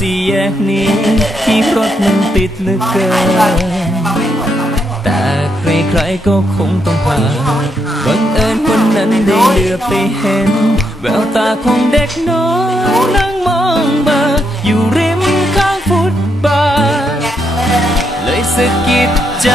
สี่แยกนี้ ที่รถมันติดเหลือเกิน แต่ใครๆก็คงต้องผ่านบังเอิญวันนั้นได้เหลือไปเห็น แววตาของเด็กน้อยนั่งมองมาอยู่ริมข้างฟุตบาทเลยสะกิดใจ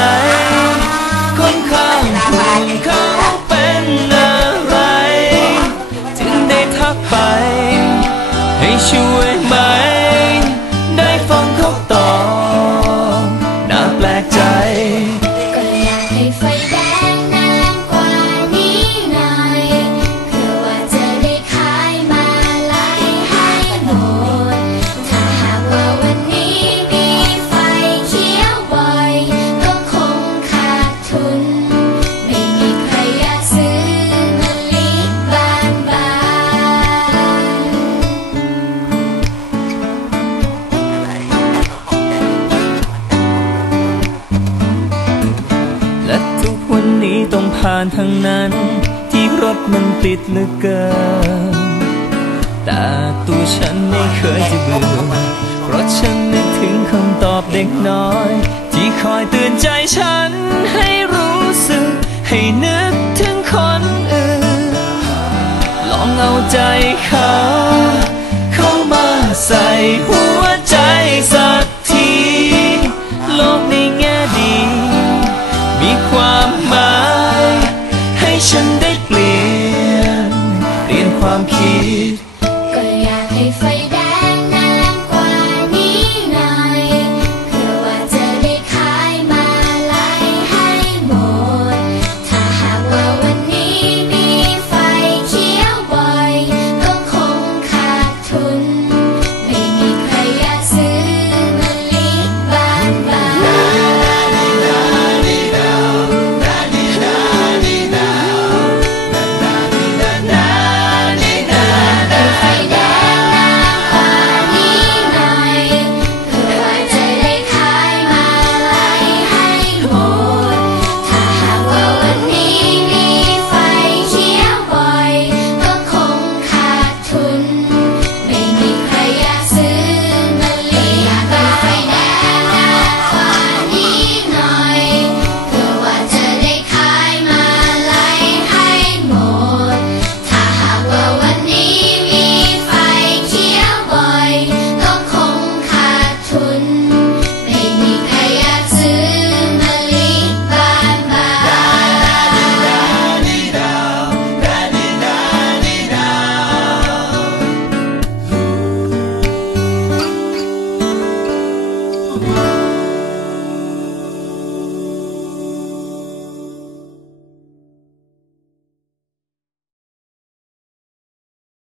ผ่านทางนั้นที่รถมันติดเหลือเกิน แต่ตัวฉันไม่เคยจะเบื่อเพราะฉันนึกถึงคำตอบเด็กน้อย ที่คอยเตือนใจฉันให้รู้สึก ให้นึกถึงคนอื่น ลองเอาใจเขา เข้ามาใส่หัว